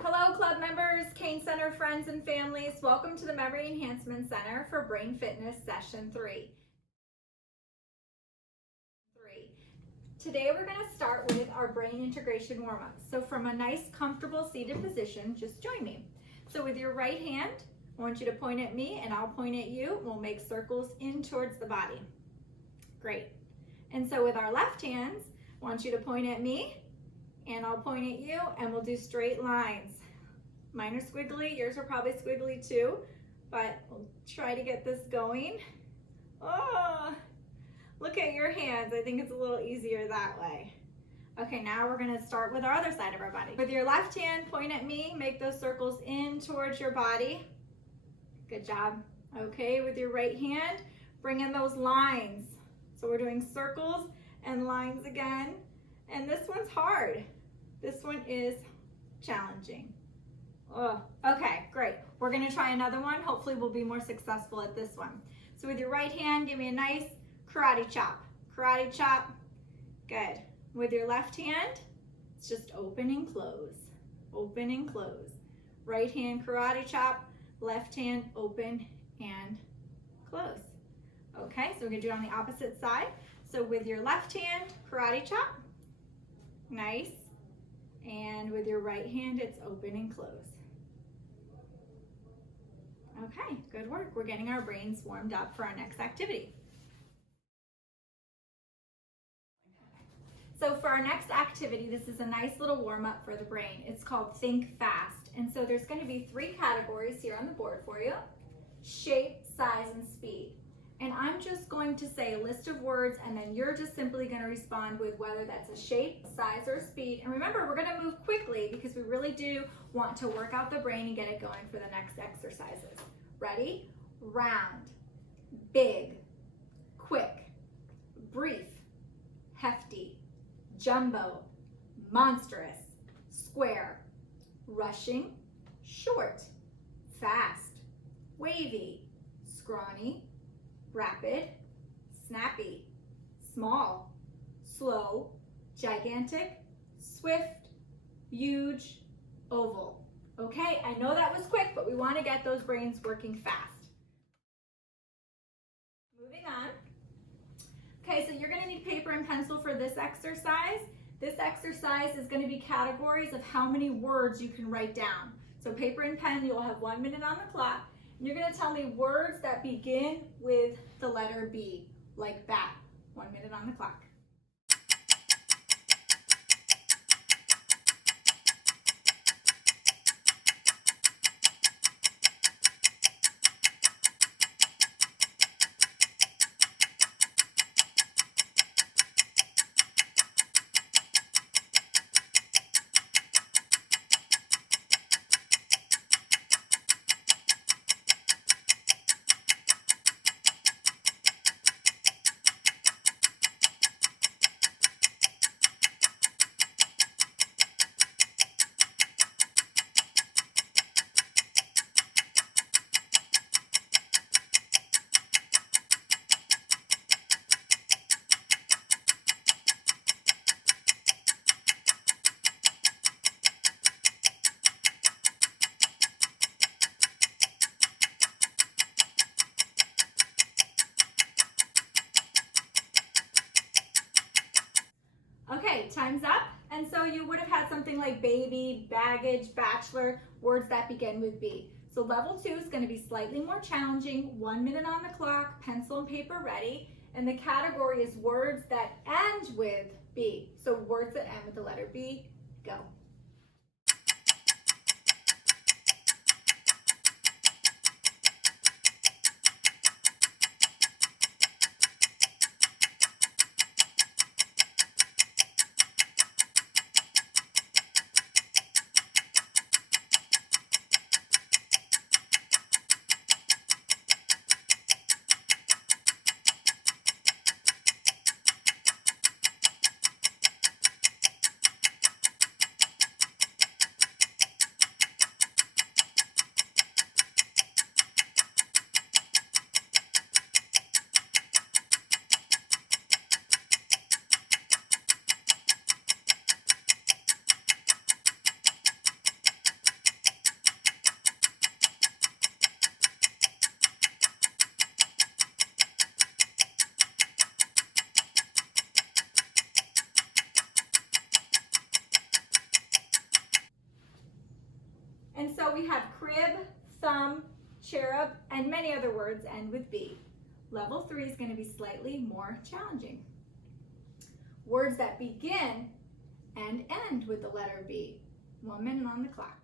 Hello club members, Kane Center friends and families. Welcome to the Memory Enhancement Center for Brain Fitness Session 3. Today we're going to start with our brain integration warm-up. So from a nice comfortable seated position, just join me. So with your right hand, I want you to point at me and I'll point at you. We'll make circles in towards the body. Great. And so with our left hands, I want you to point at me and I'll point at you and we'll do straight lines. Mine are squiggly, yours are probably squiggly too, but we'll try to get this going. Oh, look at your hands. I think it's a little easier that way. Okay, now we're gonna start with our other side of our body. With your left hand, point at me, make those circles in towards your body. Good job. Okay, with your right hand, bring in those lines. So we're doing circles and lines again. And this one's hard. This one is challenging. Oh, okay, great. We're gonna try another one. Hopefully we'll be more successful at this one. So with your right hand, give me a nice karate chop. Karate chop, good. With your left hand, it's just open and close. Open and close. Right hand karate chop, left hand open and close. Okay, so we're gonna do it on the opposite side. So with your left hand, karate chop, nice. And with your right hand, it's open and close. Okay, good work. We're getting our brains warmed up for our next activity. So for our next activity, this is a nice little warm up for the brain. It's called Think Fast. And so there's going to be 3 categories here on the board for you: shape, size, and speed. And I'm just going to say a list of words and then you're just simply going to respond with whether that's a shape, size, or speed. And remember, we're going to move quickly because we really do want to work out the brain and get it going for the next exercises. Ready? Round, big, quick, brief, hefty, jumbo, monstrous, square, rushing, short, fast, wavy, scrawny, rapid, snappy, small, slow, gigantic, swift, huge, oval. Okay, I know that was quick, but we want to get those brains working fast. Moving on. Okay, so you're going to need paper and pencil for this exercise. This exercise is going to be categories of how many words you can write down. So paper and pen, you'll have 1 minute on the clock. You're going to tell me words that begin with the letter B, like bat. 1 minute on the clock. Okay, time's up. And so you would have had something like baby, baggage, bachelor, words that begin with B. So level 2 is going to be slightly more challenging. 1 minute on the clock, pencil and paper ready. And the category is words that end with B. So words that end with the letter B, go. we have crib, thumb, cherub, and many other words end with B. Level 3 is going to be slightly more challenging. Words that begin and end with the letter B. 1 minute on the clock.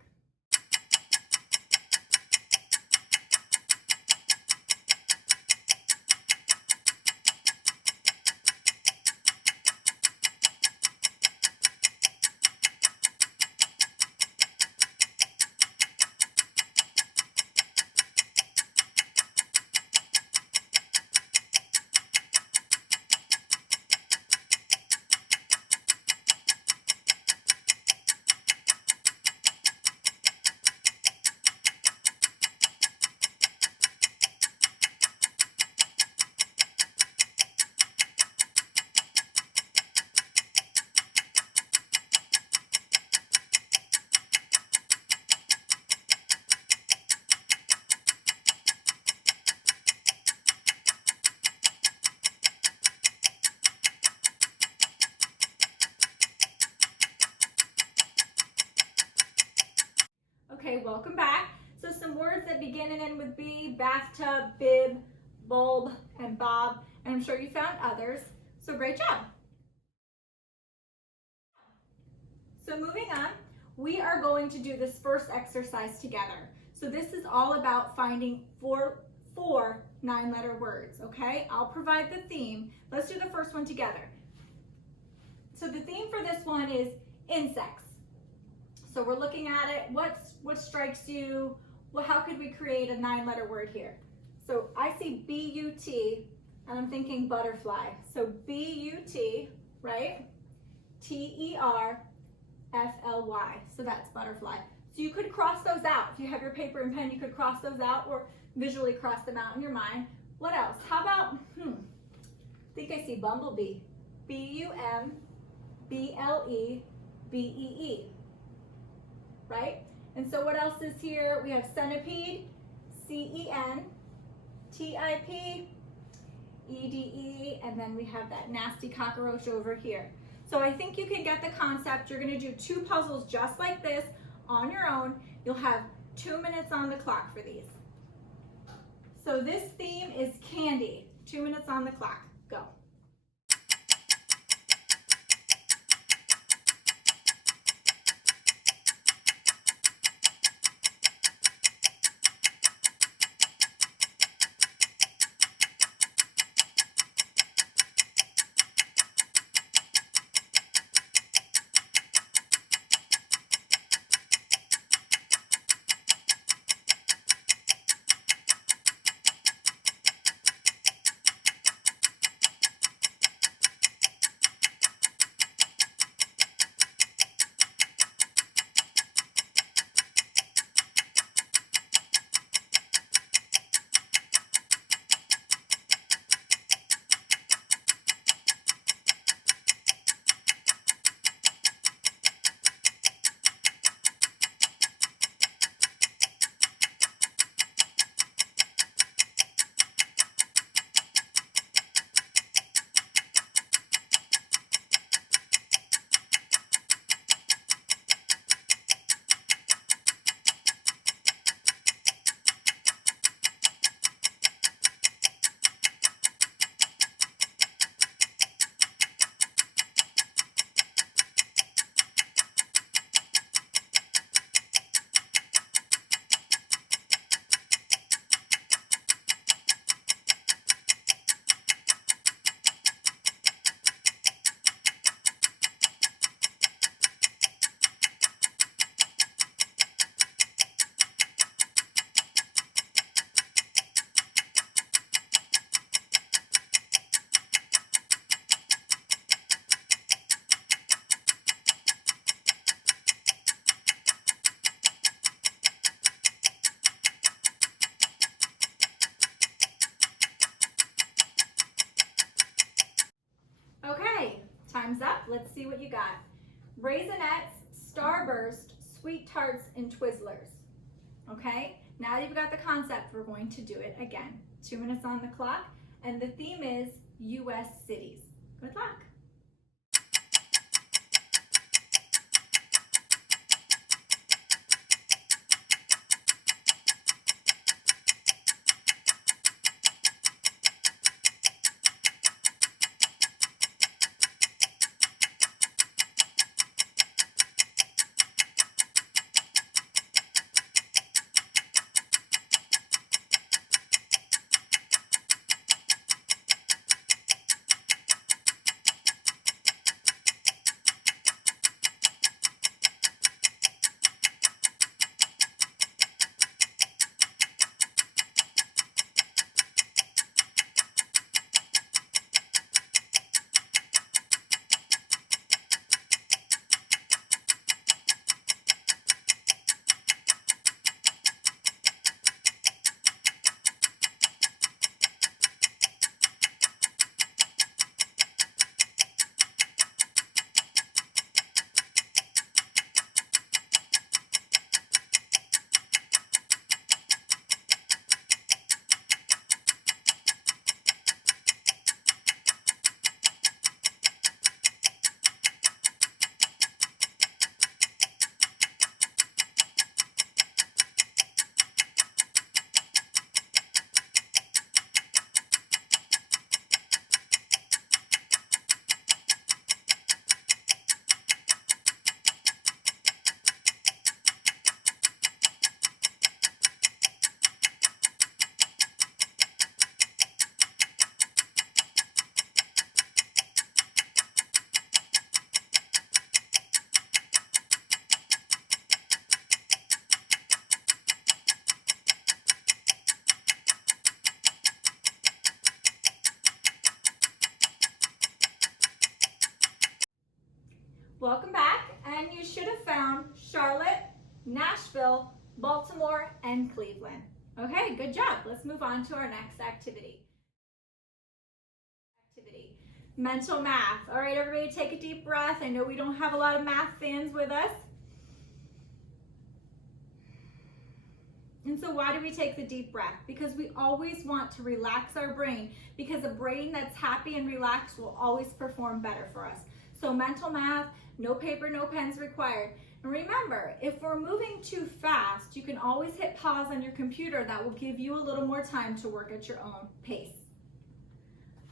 Okay, welcome back. So some words that begin and end with B: bathtub, bib, bulb, and bob. And I'm sure you found others. So great job. So moving on, we are going to do this first exercise together. So this is all about finding four 9-letter words, okay? I'll provide the theme. Let's do the first one together. So the theme for this one is insects. So we're looking at it. What strikes you? Well, how could we create a 9-letter word here? So I see B-U-T, and I'm thinking butterfly. So B-U-T, right? T-E-R-F-L-Y. So that's butterfly. So you could cross those out. If you have your paper and pen, you could cross those out or visually cross them out in your mind. What else? How about, I think I see bumblebee. B-U-M-B-L-E-B-E-E. Right? And so what else is here? We have centipede, C-E-N-T-I-P-E-D-E, and then we have that nasty cockroach over here. So I think you can get the concept. You're going to do 2 puzzles just like this on your own. You'll have 2 minutes on the clock for these. So this theme is candy. 2 minutes on the clock. Go. Time's up. Let's see what you got. Raisinets, Starburst, Sweet Tarts, and Twizzlers. Okay, now you've got the concept, we're going to do it again. 2 minutes on the clock, and the theme is U.S. cities. Good luck. welcome back, and you should have found Charlotte, Nashville, Baltimore, and Cleveland. Okay, good job. Let's move on to our next activity. Mental math. All right, everybody take a deep breath. I know we don't have a lot of math fans with us. And so why do we take the deep breath? Because we always want to relax our brain, because a brain that's happy and relaxed will always perform better for us. So mental math, no paper, no pens required. And remember, if we're moving too fast, you can always hit pause on your computer. That will give you a little more time to work at your own pace.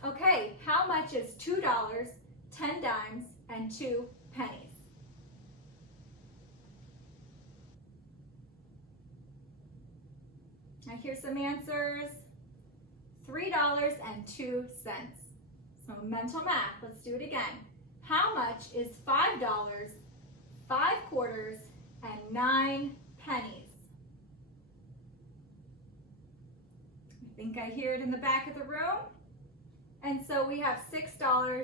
Okay, how much is $2, 10 dimes, and 2 pennies? I hear some answers. $3.02. So mental math, let's do it again. How much is $5, 5 quarters, and 9 pennies? I think I hear it in the back of the room. And so we have $6.34.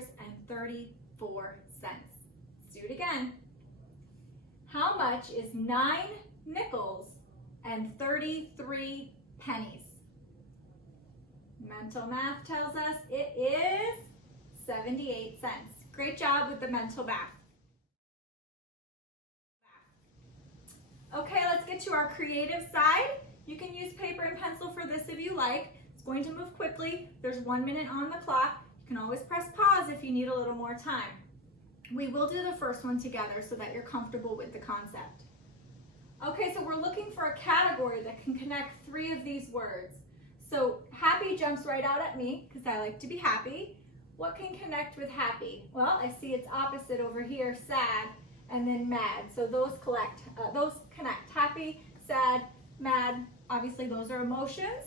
Let's do it again. How much is 9 nickels and 33 pennies? Mental math tells us it is 78 cents. Great job with the mental math. Okay, let's get to our creative side. You can use paper and pencil for this if you like. It's going to move quickly. There's 1 minute on the clock. You can always press pause if you need a little more time. We will do the first one together so that you're comfortable with the concept. Okay, so we're looking for a category that can connect 3 of these words. So happy jumps right out at me because I like to be happy. What can connect with happy? Well, I see its opposite over here, sad, and then mad. So those connect. Happy, sad, mad. Obviously, those are emotions.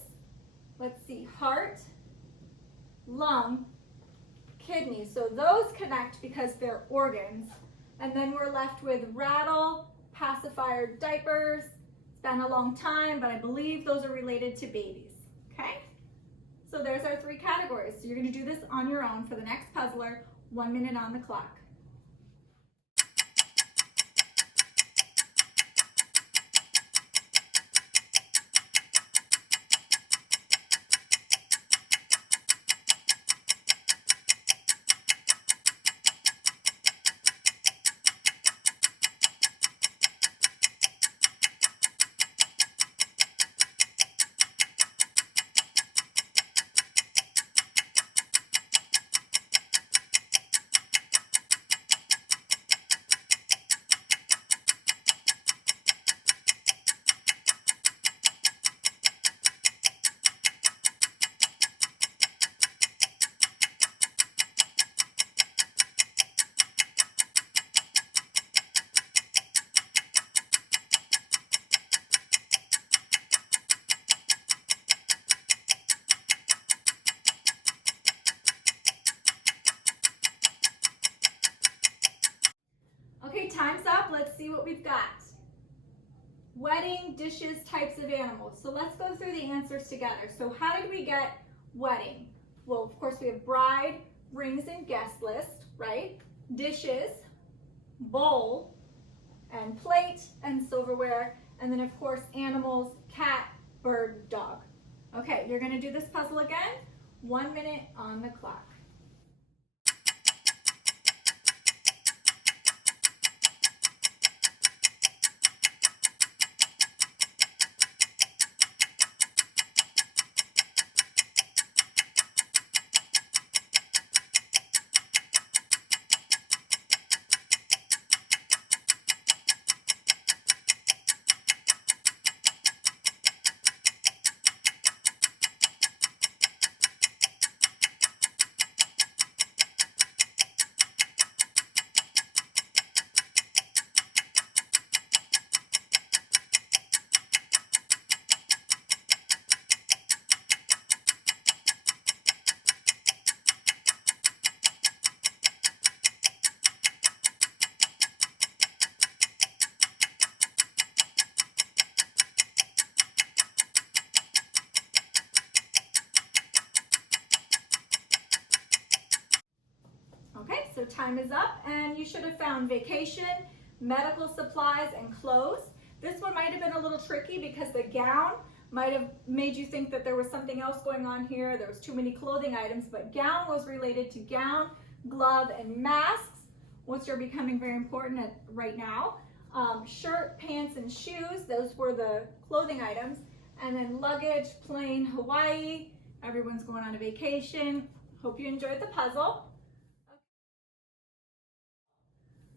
Let's see, heart, lung, kidney. So those connect because they're organs. And then we're left with rattle, pacifier, diapers. It's been a long time, but I believe those are related to babies. Okay? So there's our 3 categories. So you're going to do this on your own for the next puzzler, 1 minute on the clock. Okay, time's up. Let's see what we've got. Wedding, dishes, types of animals. So let's go through the answers together. So how did we get wedding? Well, of course, we have bride, rings, and guest list, right? Dishes, bowl, and plate, and silverware. And then, of course, animals, cat, bird, dog. Okay, you're going to do this puzzle again. 1 minute on the clock. Okay, so time is up, and you should have found vacation, medical supplies, and clothes. This one might have been a little tricky because the gown might have made you think that there was something else going on here. There was too many clothing items, but gown was related to gown, glove, and masks, which are becoming very important right now. Shirt, pants, and shoes, those were the clothing items. And then luggage, plane, Hawaii. Everyone's going on a vacation. Hope you enjoyed the puzzle.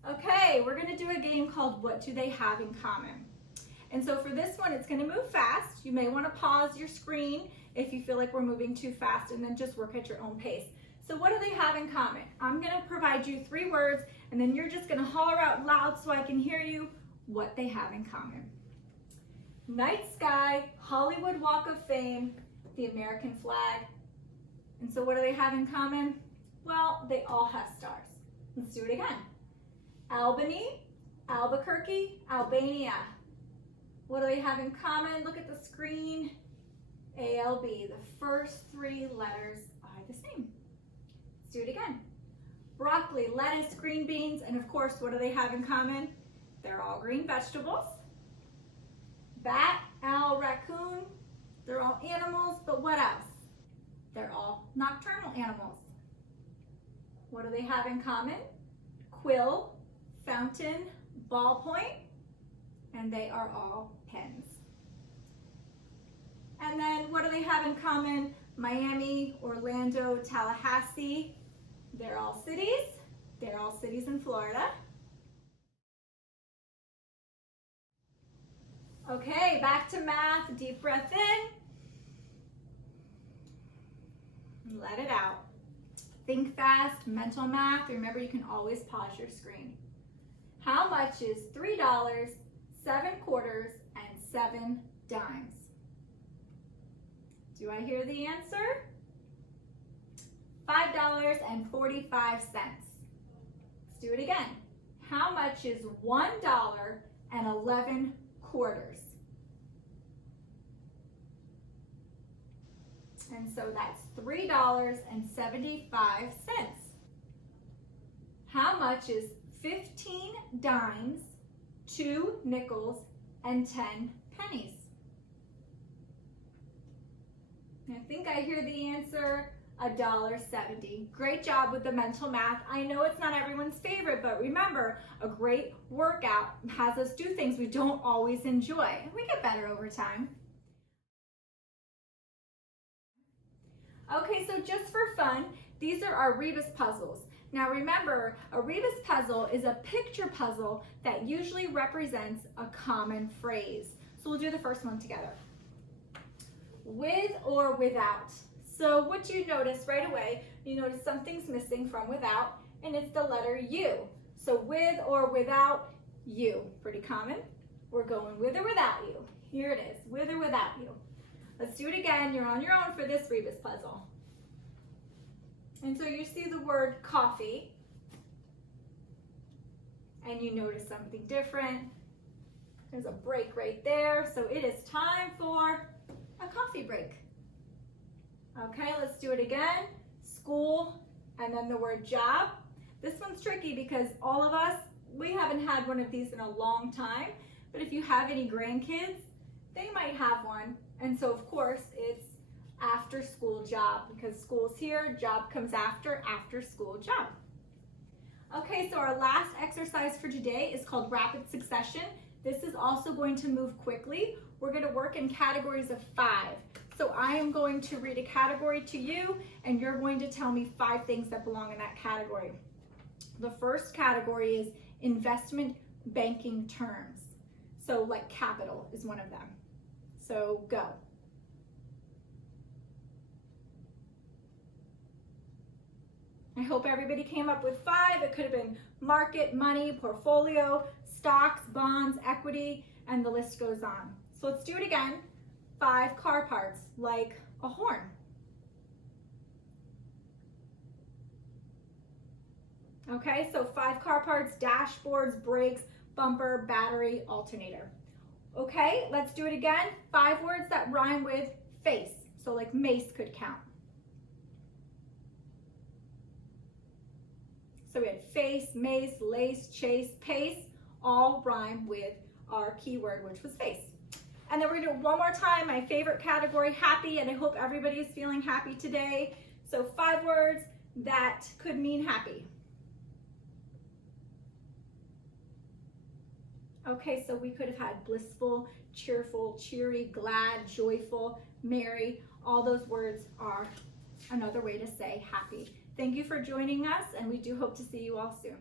Okay, we're gonna do a game called What Do They Have in Common? And so for this one, it's gonna move fast. You may wanna pause your screen if you feel like we're moving too fast, and then just work at your own pace. So what do they have in common? I'm gonna provide you 3 words, and then you're just gonna holler out loud so I can hear you what they have in common. Night sky, Hollywood Walk of Fame, the American flag. And so what do they have in common? Well, they all have stars. Let's do it again. Albany, Albuquerque, Albania. What do they have in common? Look at the screen. ALB, the first 3 letters are the same. Let's do it again. Broccoli, lettuce, green beans, and of course, what do they have in common? They're all green vegetables. Bat, owl, raccoon, they're all animals, but what else? They're all nocturnal animals. What do they have in common? Quill, fountain, ballpoint, and they are all pens. And then what do they have in common? Miami, Orlando, Tallahassee, they're all cities. They're all cities in Florida. Okay, back to math. Deep breath in. Let it out. Think fast, mental math. Remember, you can always pause your screen. How much is $3, 7 quarters, and 7 dimes? Do I hear the answer? $5.45. Let's do it again. How much is $1 and 11 quarters? And so that's $3.75. How much is 15 dimes, 2 nickels, and 10 pennies? I think I hear the answer, $1.70. Great job with the mental math. I know it's not everyone's favorite, but remember, a great workout has us do things we don't always enjoy. We get better over time. Okay, so just for fun, these are our rebus puzzles. Now remember, a rebus puzzle is a picture puzzle that usually represents a common phrase. So we'll do the first one together. With or without. So what you notice right away, you notice something's missing from without, and it's the letter U. So with or without you. Pretty common. We're going with or without you. Here it is, with or without you. Let's do it again. You're on your own for this rebus puzzle. And so you see the word coffee, and you notice something different. There's a break right there. So it is time for a coffee break. Okay, let's do it again. School, and then the word job. This one's tricky because all of us, we haven't had one of these in a long time, but if you have any grandkids, they might have one. And so of course it's after school job, because school's here, job comes after school job. Okay, so our last exercise for today is called rapid succession. This is also going to move quickly. We're going to work in categories of 5. So I am going to read a category to you, and you're going to tell me 5 things that belong in that category. The first category is investment banking terms. So like capital is one of them. So go. I hope everybody came up with 5. It could have been market, money, portfolio, stocks, bonds, equity, and the list goes on. So let's do it again. 5 car parts, like a horn. Okay, so 5 car parts: dashboards, brakes, bumper, battery, alternator. Okay, let's do it again. 5 words that rhyme with face. So like mace could count. So we had face, mace, lace, chase, pace, all rhyme with our keyword, which was face. And then we're gonna do it one more time, my favorite category, happy, and I hope everybody is feeling happy today. So 5 words that could mean happy. Okay, so we could have had blissful, cheerful, cheery, glad, joyful, merry. All those words are another way to say happy. Thank you for joining us, and we do hope to see you all soon.